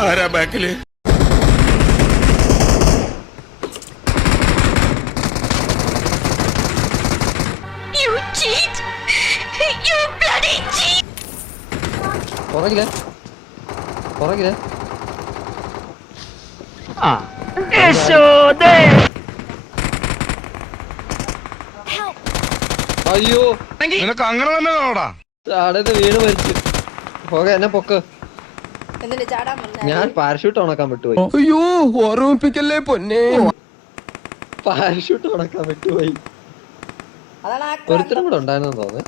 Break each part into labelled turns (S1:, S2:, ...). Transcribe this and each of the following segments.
S1: ആരാ ബാക്കിൽ? പുറകിൽ.
S2: പുറകിൽ. ആ. അയ്യോ.
S3: നിനക്ക് അങ്ങനെ തന്നെ കാണാടാ.
S2: വീണ് മരിച്ചു. പോക എന്നെ പൊക്ക്.
S4: എന്നിട്ട് ചാടാൻ വന്ന?
S2: ഞാൻ പാരഷൂട്ട് ഉണക്കാൻ വിട്ടുപോയി.
S5: അയ്യോ ഓർമ്മിപ്പിക്കല്ലേ പൊന്നെ?
S2: പാരഷൂട്ട് ഉണക്കാൻ വിട്ടുപോയി. ഒരുത്തരം കൂടെ ഉണ്ടായിരുന്നു തോന്നുന്നു.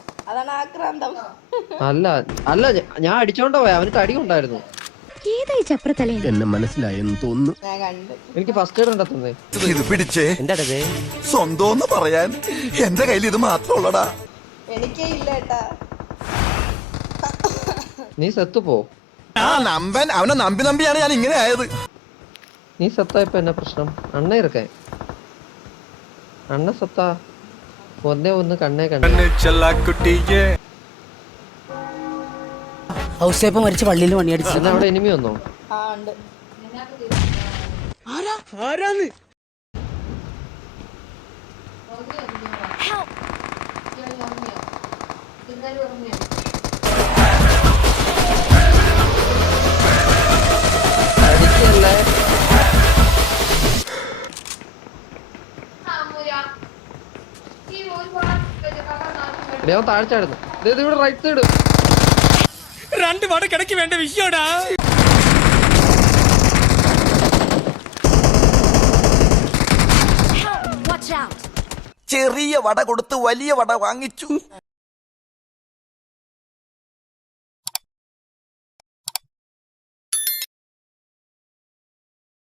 S2: അല്ല അല്ല ഞാൻ അടിച്ചോണ്ട പോയ. അവന് തടി ഉണ്ടായിരുന്നു.
S1: ഏതായി ചപ്രത്തലേ?
S5: എന്നെ മനസ്സിലായെന്ന് തോന്നുന്നു.
S2: എനിക്ക് ഫസ്റ്റ് എയ്ഡ് ഉണ്ടെത്തുന്നേ
S6: ഇത് പിടിച്ചേ. സ്വന്തം പറയാൻ. എന്റെ കയ്യിൽ ഇത് മാത്രമുള്ളടാ
S4: എനിക്കേ ഇല്ല
S2: നീ സത്തു പോ.
S6: ആ നമ്പൻ. അവനെ നമ്പി നമ്പിയാണ് ഞാൻ ഇങ്ങനെ ആയത്.
S2: നീ സത്തായപ്പോ എന്നാ പ്രശ്നം? അണ്ണ ഇറക്കേ അണ്ണ സത്താ ഒന്നേ ഒന്ന് കണ്ണേ കണ്ണേ.
S7: വൈഫ് മരിച്ച് പള്ളിയിൽ പണിയടിച്ചു
S2: അവിടെ എനിമി വന്നോ?
S4: ആ
S2: താഴ്ചായിരുന്നു ഇവിടെ റൈറ്റ് സൈഡ്
S5: രണ്ട് വട കിടക്ക് വേണ്ട വിഷയോടാ.
S6: ചെറിയ വട കൊടുത്ത് വലിയ വട വാങ്ങിച്ചു.